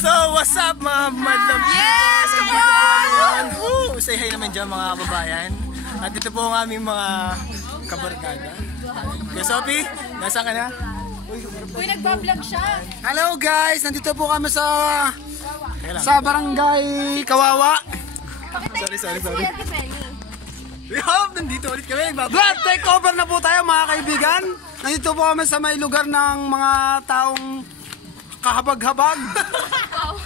So, what's up mga madlam? Yes! Come on! Say hi naman dyan mga kababayan. At ito po ang aming mga kabarkada. Kuya Sophie, nasaan ka na? Uy, nagbablog siya. Hello guys, nandito po kami sa barangay Kawawa. Sorry. Ate Penny. We hope nandito ulit kami. Blood take over na po tayo mga kaibigan. Nandito po kami sa may lugar ng mga taong kahabag-habag.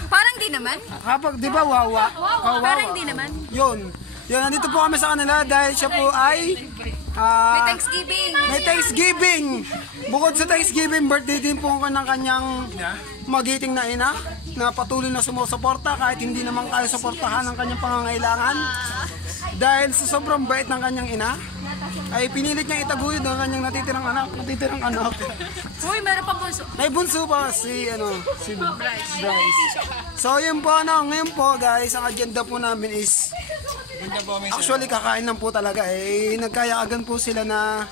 Parang di naman. Habag, di ba wawa? Kawawa. Parang di naman. Yun, nandito po kami sa kanila dahil siya po ay May Thanksgiving. may Thanksgiving. Bukod sa Thanksgiving, birthday din po ng kanyang magiting na ina na patuloy na sumusuporta kahit hindi naman kaya suportahan ang kanyang pangangailangan. Dahil sa sobrang bait ng kanyang ina, ay pinilit niyang itaguyod ang kanyang natitirang anak. Uy, meron pa bunso. May bunso pa si Bryce. So yun po ngayon po guys, ang agenda po namin is actually kakain lang po talaga nagkayagan po sila na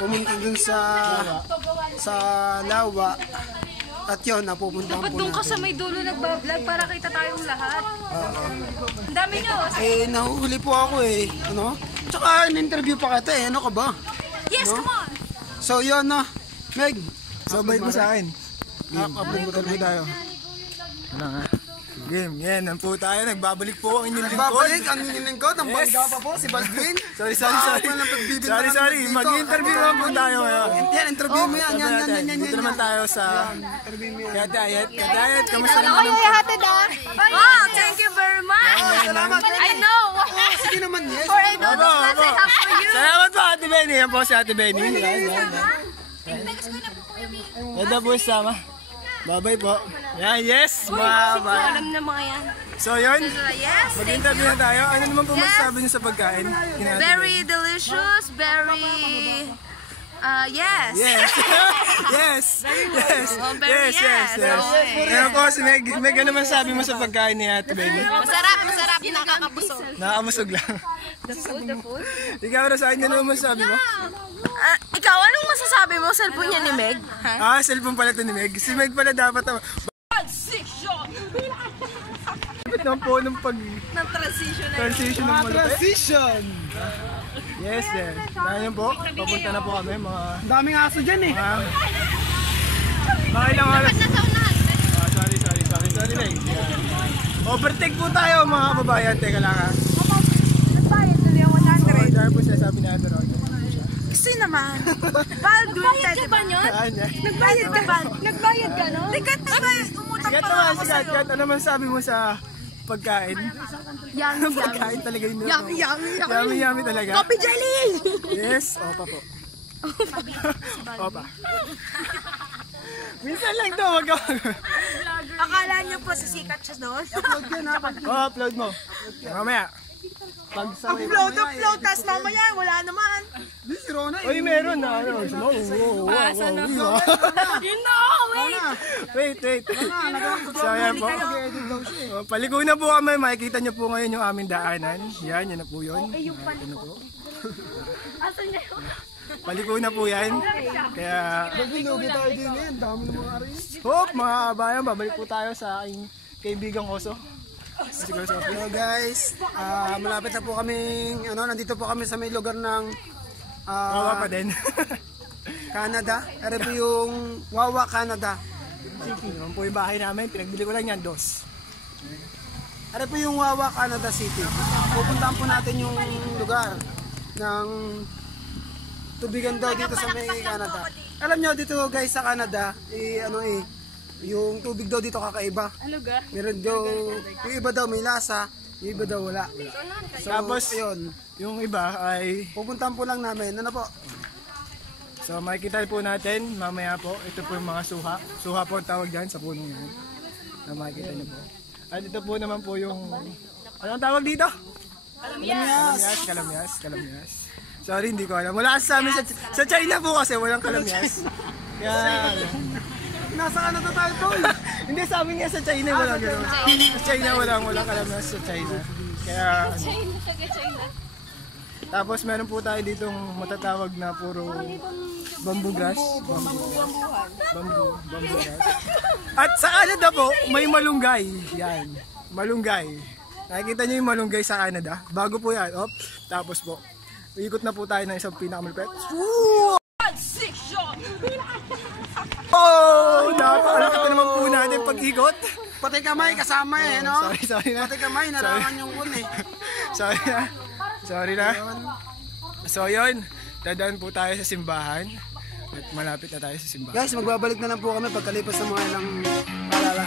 pumunta dun sa Lawa. At yun, napupuntahan po Doon ka natin. sa may dulo nagbablog para kita tayong lahat. Ang dami nyo. Nahuhuli po ako Tsaka in-interview pa kita ano ka ba? Yes, come on. So yun Meg. Sabay mo sa akin. Upload tayo. Ano nga? Game, yan. Nan po tayo. Nagbabalik po ang inyong lingkod. Nagbabalik ang inyong lingkod. Ang bangga pa po, si Baldwin. Sorry. Mag-interview lang po tayo ngayon. Yan, interview mo yan. Dito naman tayo sa Kadayat. Kamusta Wow, thank you very much. Salamat. I know. Sige naman, yes. For I know the plans I have for you. Salamat po Ate Benny. Yan po si Ate Benny. Ito po sama. Bye-bye po. Yan, yes. Bye-bye. Alam na mga yan. So yun, Yes, mag-interview na tayo. Ano naman po masasabi niyo sa pagkain? very delicious, very yes. Yes. Ano po si Meg? Meg, ano masasabi mo sa pagkain ni Ate Benny? Masarap, nakakabusog. Nakamusog lang. Ikaw na sa akin, ano masasabi mo? Ikaw, anong masasabi mo? Cellphone niya ni Meg? Cellphone pala ito ni Meg. Si Meg pala dapat Dapat naman po nung Transition transition ng malupit. Transition. Yes. Dahil po, papunta na po kami mga... Daming aso dyan Mga ilang oras. Sorry Meg. Overtake po tayo mga kababayan. Teka lang ha. Nagbayad na yung 100. Dahil po sila sabi ni Ate Roger. Kasi naman. Nagbayad ka ba nyon? Nagbayad ka ba? Nagbayad ka no? Tikat na ba? Umutang pa lang ako sa'yo. Sikat. Ano man sabi mo sa pagkain? Yummy. Pagkain talaga yun. Yummy Talaga. Coffee jelly! Yes, opa po. Opa. Minsan lang to, Akala niyo po sisikat siya doon? upload mo. Mamaya. Upload, tas mamaya wala naman. Di si Rona. Uy, meron na. Wait. So, ayan po. Paligo na po kami. Makikita nyo po ngayon yung aming daanan. Yan na po yun. Paligo na po yan. Kaya, Binugi tayo din dami ng mga aris. hope mga kabayan, babalik po tayo sa aking kaibigang oso. Hello guys, malapit na po kaming, nandito po kami sa may lugar ng Wawa pa din. Canada. Ano po yung Wawa, Canada. City. Naman po yung bahay namin. Pinagbili ko lang yan, 2. Ano po yung Wawa, Canada City. Pupuntahan po natin yung lugar ng tubigan daw dito sa may Canada. Alam nyo dito guys sa Canada, yung tubig daw dito kakaiba. Ano ga? Meron daw, yung iba daw may lasa, yung iba daw wala. So, Tapos, ayun, yung iba ay... pupuntahan po lang namin. Ano po? So makikita po natin mamaya po. Ito po yung mga suha. Suha po ang tawag dyan sa punong yan. Na makikita nyo po. At ito po naman po yung... Anong tawag dito? Kalamyas. Sorry, hindi ko alam. Wala kasi sa amin sa China po kasi walang kalamyas. Kaya... Nasa Canada tayo tol. Hindi, sa amin nga sa China walang gano'n. Sa China walang kalamyas sa China. Kaya... Tapos meron po tayo ditong matatawag na puro Bamboo grass. Bamboo grass. At sa Canada po, may malunggay. Yan. Malunggay. Nakikita nyo yung malunggay sa Canada. Bago po yan. Op. Tapos po, ikot na po tayo ng isang pinakamalapit. Oh! Napakalapit na naman po natin pag-ikot. Pati kamay kasama eh, no? Sorry na. Pati kamay, narangan yung kun eh. Sorry na. So yun, dadaan po tayo sa simbahan. At malapit na tayo sa simbahan. Guys, magbabalik na lang po kami pagkalipas ng mga ilang palala.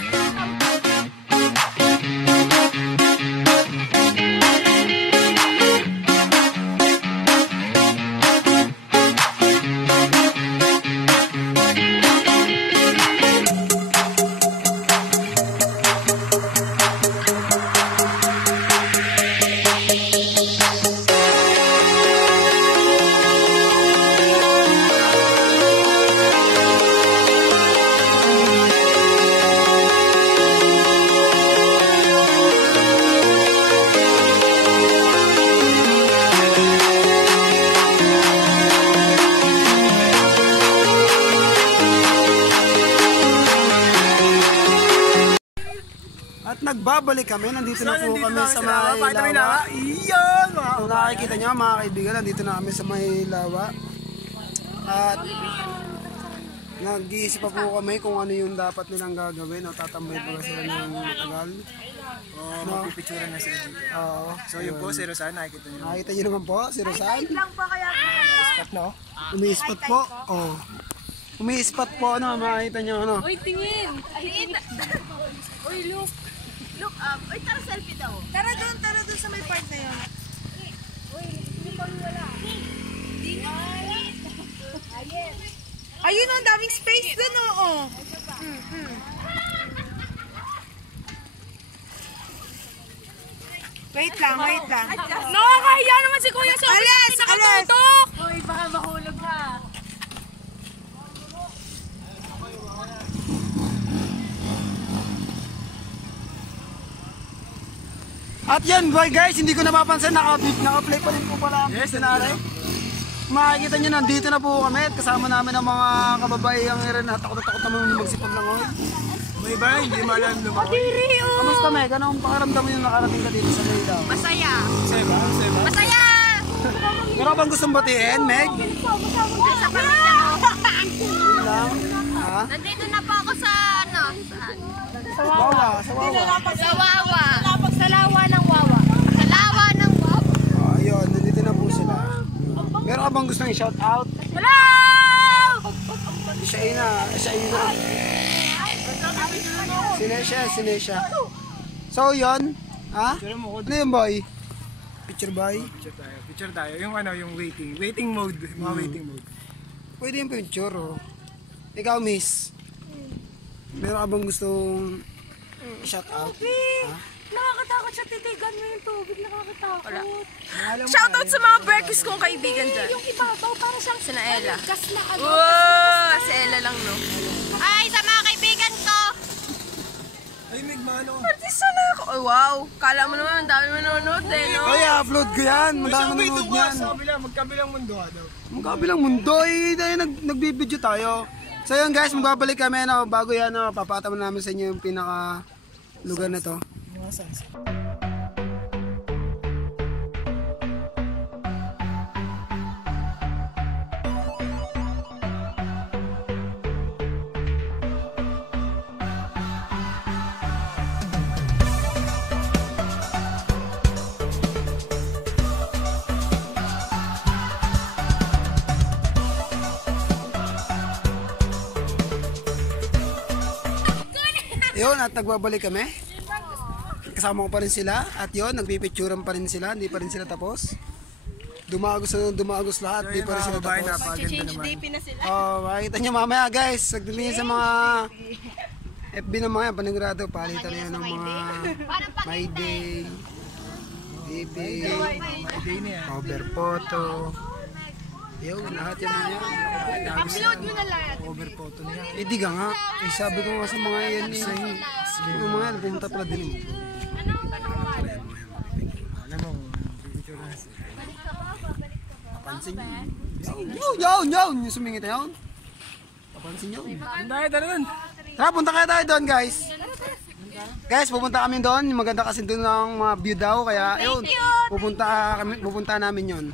Nagbabalik kami, nandito na po kami sa may lawa. Iyon! Kung nakikita nyo mga kaibigan, nandito na kami sa may lawa. At nag-iisip pa po kami kung ano yung dapat nilang gagawin. Tatambay po sila ng matagal. Magpipicturan na sila dito. So yun po, si Rosan, nakikita nyo. Nakikita nyo naman po, si Rosan. Spot na oh. Umiispat po. Umiispat po, makikita nyo. Uy, tingin! Uy, look! Look up. Uy, tara selfie daw. Tara doon sa may part na yun. Uy, hindi ko wala. Ayun, ang daming space doon, oo. Wait lang. Nakakahiya naman si Kuya Sophie. Alas! Uy, baka mahulog ka. At yan boy guys, hindi ko napapansin, naka-play pa rin po pala ang scenario. Makikita nyo, nandito na po kami at kasama namin ang mga kababayang rin na takot naman magsipon lang hoy. May iba, hindi malam lumakoy. Kamusta Meg? Anong pakiramdam mo yung nakarating ka dito sa Laylaw? Masaya. Seba? Masaya! Meron bang gustong batiin, Meg? Sa pamilya ko. Lang? Ha? Nandito na po ako sa Sa Wawa. Sa lawa ng Wawa. Ayun, nandito na po sila. Meron ka bang gustong i-shout out? Hello! Siya ina. Sinesha. So yun, ha? Ano yun boy? Picture boy? Picture tayo. Yung yung waiting mode. Mga waiting mode. Pwede yung picture oh. Ikaw miss, meron ka bang gustong shout out? Ha? Nakakatakot siya, titigan mo yung tubig, nakakatakot. Shoutout sa mga breakfast kong kaibigan dyan. Yung ibabaw, para siyang si Ella. Si Ella lang, no? Ay, sa mga kaibigan ko! Ay, Meg, mano. Artista na ako. Oh, wow, kala mo naman, ang dami manonood eh, no? Oy, upload ko yan. Madami nanonood yan. Magkabilang mundo daw. Magkabilang mundo eh. Nagbibideo tayo. So yun guys, magbabalik kami na bago yan, papatama namin sa inyo yung pinaka lugar na to. Yun, at nagbabalik kami. Kasama ko pa rin sila. At yun, nagpipicturan pa rin sila. Hindi pa rin sila tapos. Dumagos lahat. Hindi pa rin sila tapos. Change DP na sila. Makikita nyo mamaya guys. Nagdalingin sa mga FB ng mga yan. Panigurado. Palitan na yan ng mga My Day. DP. Over photo. Yun, lahat yan na yan. Upload mo na lahat. Over photo niya. Di ka nga. Sabi ko nga sa mga yan. Yung mga yan, pumunta pala din. Alam mo, picture na. Pansin nyo. Yun! Yung sumingit na yun. Papansin nyo. Tara dun. Tara, punta kaya tayo doon, guys. Guys, pupunta kami doon. Maganda kasi doon ng mga view daw. Kaya, yun. Pupunta namin yun.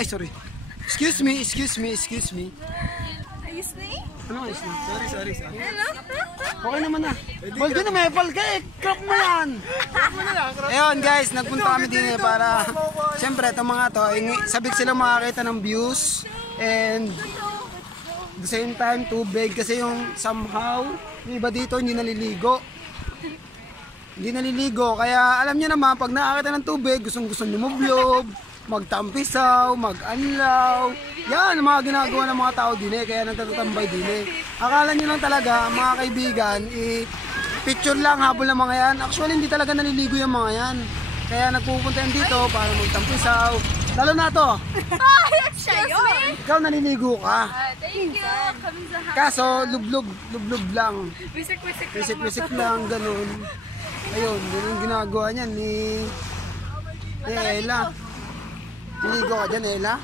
Ay, sorry. Excuse me. Ayos na eh. Ano ayos na? Sorry. Ano? Okay naman na. Baldo na may pal ka eh. Crop mo yan. Ayun guys, nagpunta kami din para siyempre itong mga to, sabik sila makakita ng views and the same time tubig kasi yung somehow yung iba dito hindi naliligo. Kaya alam niyo naman pag nakakita ng tubig, gustong-gusto lumublob, magtampisaw, mag-anlaw. Yan ang mga ginagawa ng mga tao din eh, kaya nagtatambay din eh. Akala nyo lang talaga, mga kaibigan, picture lang habol ng mga yan. Actually, hindi talaga naliligo yung mga yan. Kaya nagpupunta yan dito para magtampisaw. Lalo na to. Siya yun. Ikaw naliligo ka. Thank you. Kaso, lublog lang. Wisik-wisik lang, ganun. Ayun, yun yung ginagawa niyan ni Ella. Niligo ka dyan, Ella?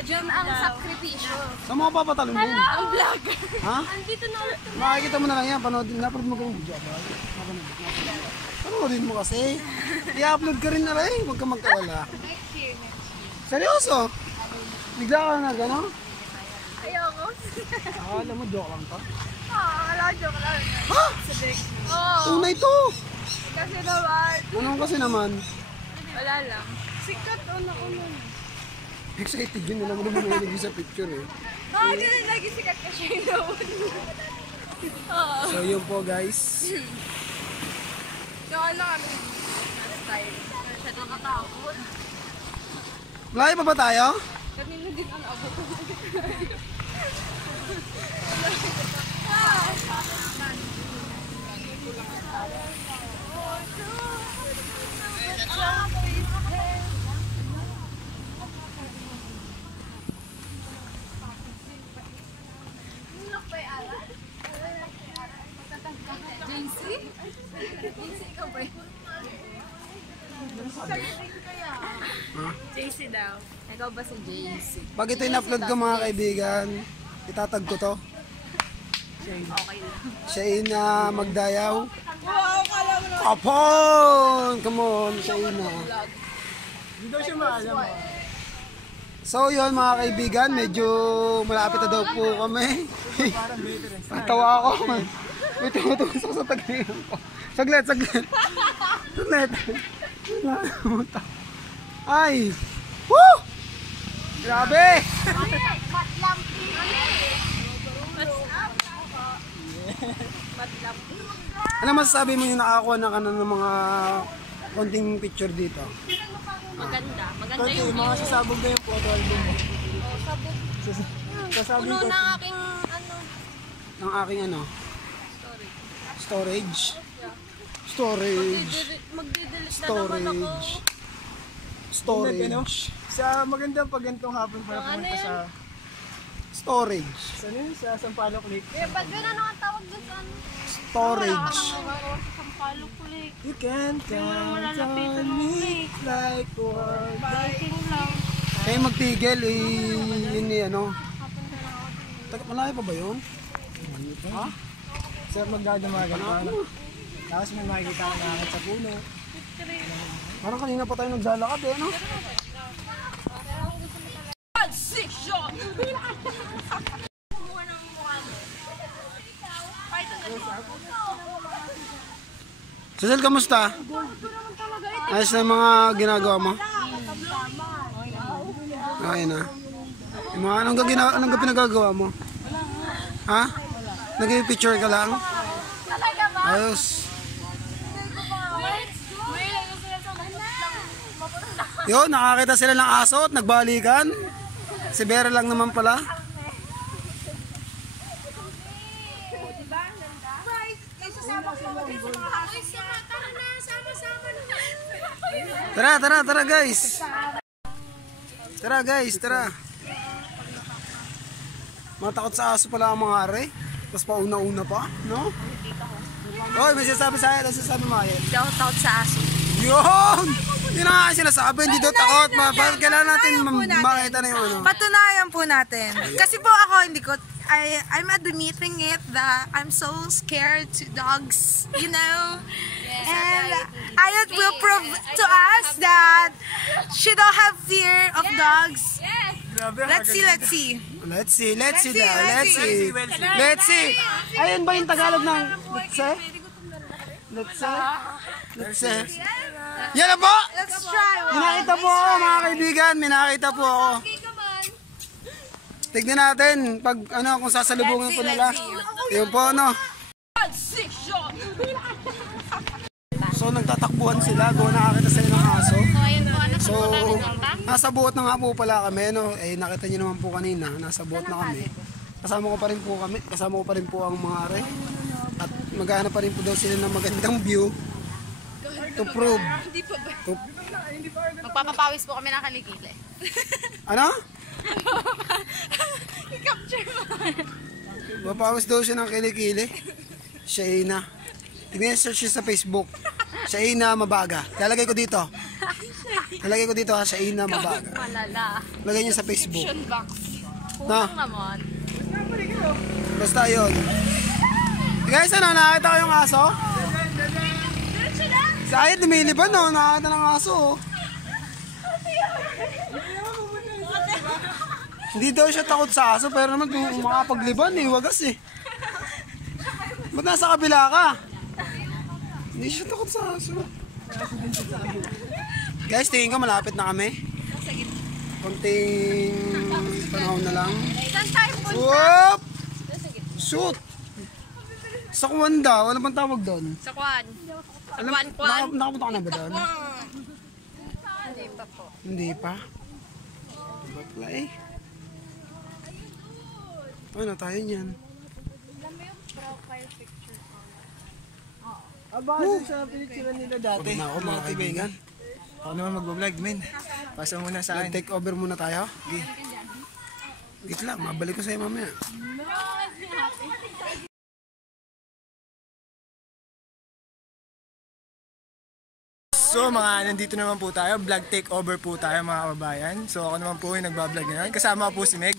Diyan ang sakripisyo. Sa mga papatalon mo. Ang vlogger. Ha? Andito na ulit. Makikita mo na lang yan. Napanood mo kayong video. Panoodin mo kasi. I-upload ka rin na rin. Huwag ka magkawala. Seryoso? Bigla ka na gano'n? Ayoko. Akala mo, joke lang to? Joke lang. Ha? Oo. Tunay to! Kasi naman. Anong kasi naman? Wala lang. Sikat o nauna. Excited yun. Alam mo naman mahilig sa picture eh. Ganun lagi sikat kasi yung nauna. So yun po guys. Yung ano kami. Style. Siya din nakatakot. Malayo pa ba tayo? Kanina din ang abot. JC daw. Ikaw ba si JC? Pag ito in-upload ko mga kaibigan, itatag ko to. Okay lang. Siya na magdayaw. Wow, kala mo na. Kapon! Come on, siya na. Hindi daw siya maalam. So yun mga kaibigan, medyo malapit na daw po kami. Parang veterans. Tawa ako. May tumutusok sa tagayan ko. Saglit. Ay! Woo! Grabe! Ano masasabi mo yung nakakuha na ka na ng mga konting picture dito? Maganda. Maganda Konti, yung mga view. sasabog na yung photo album mo. Sasabog Puno ko. ng aking ano. Ng aking ano? Storage. Magdidelete na naman ako. Storage. Sa magandang pag ganitong hapon para Ano pumunta yan? sa Storage. sa yun, sa Sampaloc Lake. Ba't gano'n ang tawag doon sa ano? Storage. Sa Sampaloc Lake. You can count malalapitan on mo, me like war. Biking lang. Kayo magtigil yun ni ano. Malayo pa ba yun? Ha? Sir, magdadamagan pa. Tapos may makikita ka na sa puno. Parang kanina pa tayo naglalakad eh, no? Cecil, kamusta? Ayos na yung mga ginagawa mo? Okay na. Yung mga, anong pinagagawa mo? Ha? Nag-picture ka lang? Ayos. Yun, nakakita sila ng aso at nagbalikan. Si Vera lang naman pala. Tara guys. Tara guys, tara. Matakot sa aso pala ang mga are. Tapos pauna-una pa, no? Oy, may sinasabi sa akin. Ano sinasabi mo ayan? Hindi ako takot sa aso. Yun! Yun na nga sinasabi, hindi daw takot. Kailangan natin makita na yung ano. Patunayan po natin. Kasi po ako, hindi ko, I'm admitting it that I'm so scared to dogs, you know? And Ayat will prove to us that she don't have fear of dogs. Let's see. Let's see Let's see. Ayun ba yung Tagalog ng let's see. Yan na po! Let's try. Minakita po ako mga kaibigan, minakita po ako. Tignan natin pag ano kung sasalubungin po nila. Yun po ano. So nagtatakbuhan sila, gawa nakakita sila ng aso. So nasa buot na nga po pala kami no. Eh nakita niyo naman po kanina, nasa buot na kami. Kasama ko pa rin po ang mga are. At maghahanap pa rin po daw sila ng magandang view. To prove. Magpapapawis po kami ng Kilikili. Ano? I-capture mo. Mapawis daw siya ng Kilikili. Shaina. Tignan search siya sa Facebook. Shaina Mabaga. Lalagay ko dito. Ha, Shaina Mabaga. Malala. Lagay niyo sa Facebook. Description box. Na. Kung naman. Basta yun. Guys, ano? Nakakita ko yung aso? Sa ayat, lumiliban no? Nakakita ng aso. Hindi daw siya takot sa aso, pero naman kung makapagliban wagas eh. Ba't nasa kabila ka? Hindi siya takot sa aso. Guys, tingin ko malapit na kami. Konting panahon na lang. Saan tayo po? Whoop! Shoot! Sa Kuwanda, wala bang tawag doon? Sa Kwan. Nakapunta ka na ba doon? Hindi pa po. Hindi pa? Bakla eh. Ano tayo niyan? Aba, sa pinicturean nila dati. Pagod na ako mga kaibigan. Ako naman magbablog, men. Pasa muna sa akin. Take over muna tayo. Okay. Wait lang, mabalik ko sa'yo mamaya. So mga nandito naman po tayo, vlog takeover po tayo mga kababayan. So ako naman po yung nagbablog ngayon. Kasama po si Meg,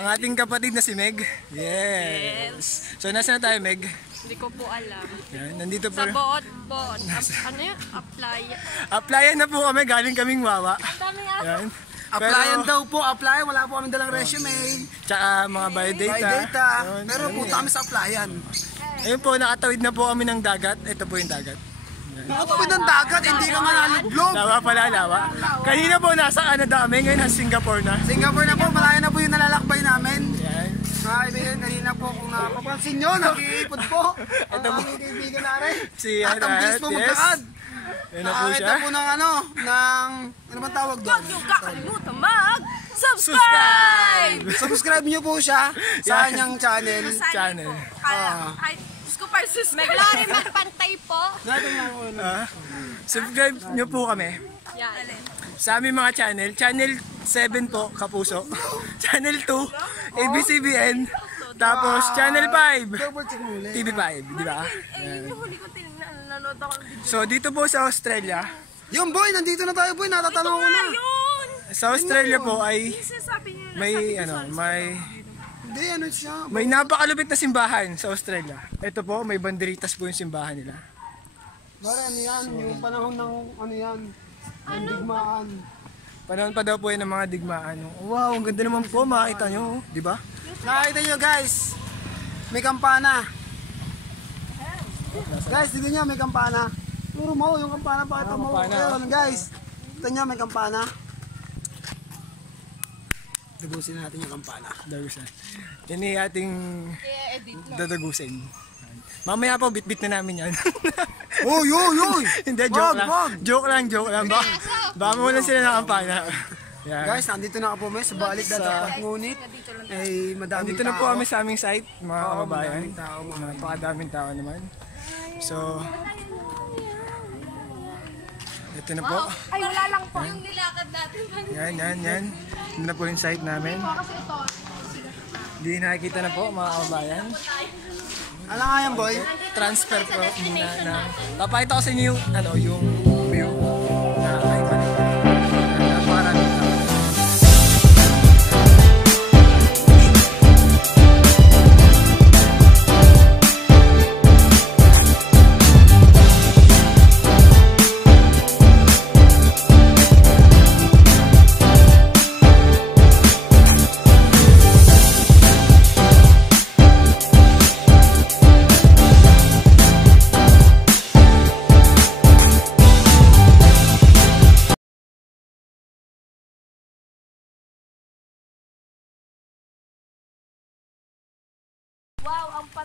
ang ating kapatid na si Meg. Yes! So nasa na tayo, Meg? Hindi ko po alam. Yan, nandito po. Sa boot. Ano yun? Apply. Applyan na po kami, galing kaming Wawa. Yan. Applyan daw po, applyan. Wala po kami dalang resume. Tsaka mga biodata. Biodata. Yun, Pero ano punta yan. kami sa applyan. Ayun po, nakatawid na po kami ng dagat. Ito po yung dagat. Nakatawid ng dagat, hindi ka nga nalublog. Lawa pala, lawa. Kanina po nasa Canada kami, ngayon nasa Singapore na. Singapore na po, malayo na po yung nalalakbay namin. Yan. Mga kaibigan, kanina po kung napapansin nyo, nag-iipod po. Ang aming kaibigan na rin. Si At ang bilis po yes. magkakad. Yan na po siya. Nakakita po ng ano bang tawag doon? Huwag yung kakalimutan mag-subscribe! Subscribe nyo po siya sa kanyang channel. Channel. Ay, super sus. Maglari magpantay po. Natin nga po. Subscribe nyo po kami. Yan. Sa aming mga channel. Channel 7 po, Kapuso. Channel 2, ABCBN. Tapos Channel 5, Double check mo ulit. TV5, di ba? Yung huli ko tinignan, nanood ako ng video. So dito po sa Australia, Yung boy, nandito na tayo boy, natatanong ko na. Yun! sa Australia po ay Sinasabi niya. Hindi, ano siya. may napakalupit na simbahan sa Australia. Ito po, may banderitas po yung simbahan nila. Bara, ano yan? Yung panahon ng ano yan? Ang digmaan. Panahon pa daw po yan ng mga digmaan. Wow, ang ganda naman po, makita nyo, di ba? Nakakita nyo guys, may kampana. Guys, tignan nyo, may kampana. Puro mo, yung kampana, pakita mo. Kampana. Ayun guys, tignan nyo, may kampana. Dagusin natin yung kampana. Dagusan. Yan yung ating I-edit mo. dadagusin. Mamaya po, bit-bit na namin yan. Oh, yoy! Hindi, joke lang. Wag. Joke lang. Baka muna sila ng kampana. Yan. Guys, nandito na ako po may sa balik dapat ngunit ay madaming Dito na po tao. kami sa aming site, mga Oo, kababayan. madaming tao, Napakadaming tao naman. So, Ito na po. Ay, wala lang po. Yung nilakad natin. Yan. Ito na po yung site namin. Hindi nakikita na po mga kabayan. Ano nga yan, boy? Transfer po muna na. Papakita ko sa inyo yung, yung view na iconic. Napakaraming tao.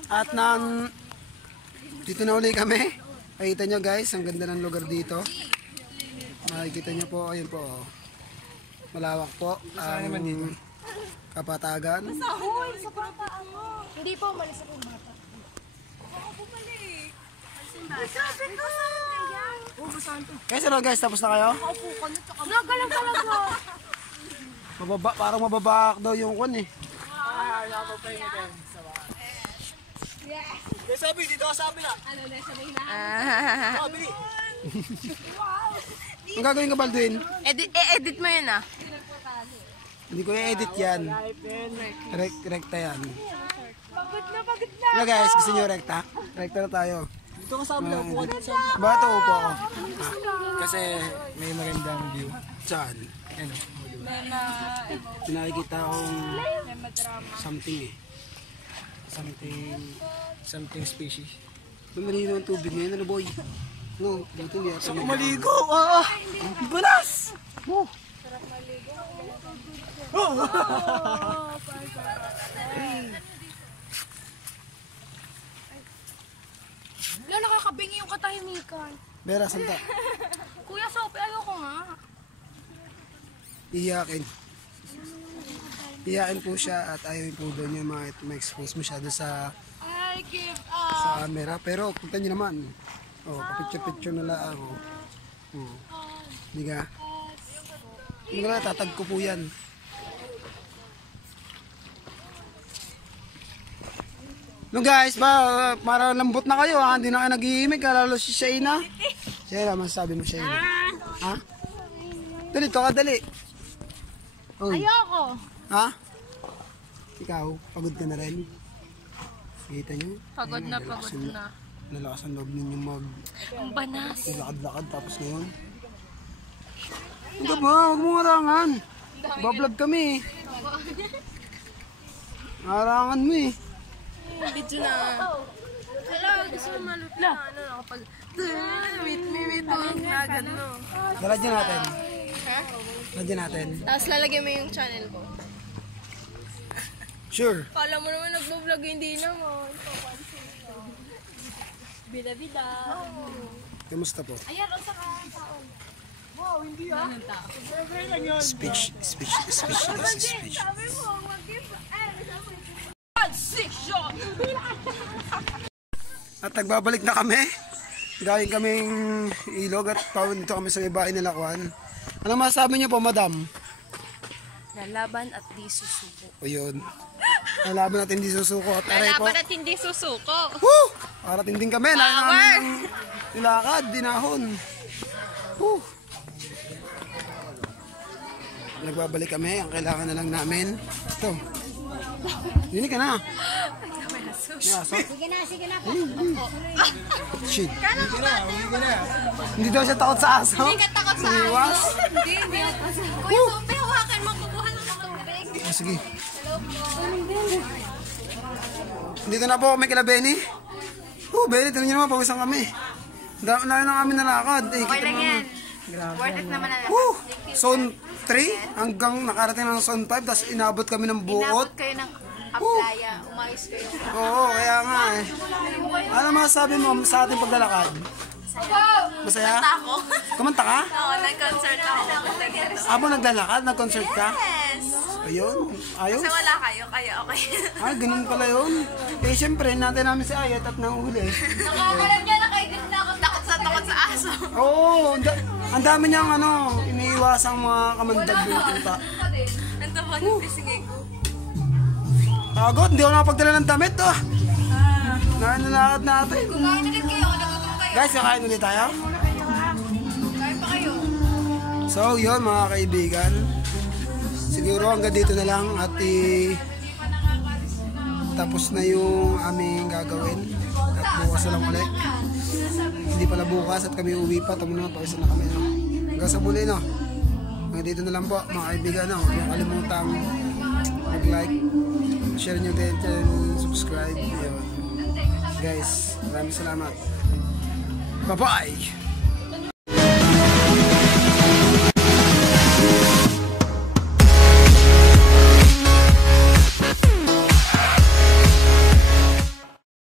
At dito na uli kami. Makikita nyo guys, ang ganda ng lugar dito. Makikita nyo po, ayun po. Malawak po ang Kapatagan. Hindi po, malis ako yung bata. Oo, bumalik. Sabi ko! Guys, ano guys, tapos na kayo? Nagalang talaga. Parang mababak daw yung kun eh. Yes, sabi, dito ka sabi na. Oh, bili. Ang gagawin ka, Baldwin? Edit mo yun ah. Hindi ko i-edit yan. Rekta yan. Pagod na. Ano guys, gusto nyo rekta? Rekta na tayo. Dito ka sabi na. Bakit upo ako? Kasi may magandang view. Saan? Ano? Nakikita akong something eh. Something species. Malino ang tubig ngayon, ano boy? No, dito niya. Sa maligo! Balas! Oh! Wala, nakakabingi yung katahimikan. Bera, santa. Kuya Sophie, ayoko nga. Iyakin. Iyakin po siya at ayaw po doon yung ma-expose masyado sa I give up. camera. Pero kita nyo naman. Oh, kapicture-picture na lang ako. Oh. Hindi ka? Hindi ka na, tatag ko po yan. No guys, para lambot na kayo ha. Hindi na kayo nag-iimig. Lalo si Shaina. Shaina, masasabi mo Shaina. Ha? Dali, to ka, dali. Uy. Ayoko. Ha? Ikaw, pagod ka na rin. Kita nyo? Pagod na. Nalakas ang loob ninyo Ang banas. lakad-lakad tapos ngayon. Ano ba? Huwag mong harangan. Bablog kami. Harangan mo eh. Video na. Hello, gusto mo malut na. Ano, nakapag... Meet na gano'n. Lalagyan natin. Ha? Lalagyan natin. Tapos lalagyan mo yung channel ko. Sure. Kala mo naman nagbo-vlog, hindi naman. Bida-bida. Kamusta po? Ayan, o saka taon. Wow, hindi ah. Speech. Sabi mo, mag-give. At nagbabalik na kami. Galing kaming ilog at dito kami sa ibahay nila Kwan. Ano masasabi niyo po, madam? Lalaban at di susuko. O yun. Lalaban natin hindi susuko. At aray po. Lalaban at hindi susuko. Woo! Parating din kami. Lalo Power! namin ng nilakad, dinahon. Woo! Nagbabalik kami. Ang kailangan na lang namin. Ito. Yun ka na. Sige na. Shit. Hindi daw siya takot sa aso. Hindi ka takot sa Iwas. Hindi. Kuya Sophie, hawakan mo. Kukuha lang ng tubig. Sige. Dito na po kami kila Benny. Benny, tignan nyo naman, pawisan kami. Dami na kami nalakad. Okay lang yan. Worth it naman na. Zone 3 hanggang nakarating ng Zone 5, tapos inabot kami ng buot. Inabot kayo ng Aplaya. Umayos kayo. Oo, kaya nga eh. Ano masasabi mo sa ating paglalakad? Masaya? Ako? Kumanta ka? Oo, nag-concert ako. Habang naglalakad, nag-concert ka? Yes! Ayun, ayos. Kasi wala kayo, kaya okay. Ay, ganun pala yun. Eh, syempre, natin namin si Ayat at nahuli. Nakakalam niya, nakaidit na ako. Takot sa aso. Oo, Ang dami niyang ano, iniiwasang mga kamandag yung puta. Ang taba ng pisingin ko. Pagod, hindi ako nakapagdala ng damit ah. Nananakad natin. Kumain na rin kayo, nagutom kayo. Guys, kakain ulit tayo. Kain pa kayo. So, yun mga kaibigan. Siguro hanggang dito na lang at tapos na yung aming gagawin. At bukas na lang ulit. Hindi pala bukas at kami uwi pa. Tamo naman, pawisan na kami. No? Hanggang sa muli, no? Hanggang dito na lang po mga kaibigan. No? Huwag kalimutang mag-like, share nyo din, subscribe. Yun. Guys, maraming salamat. Bye-bye!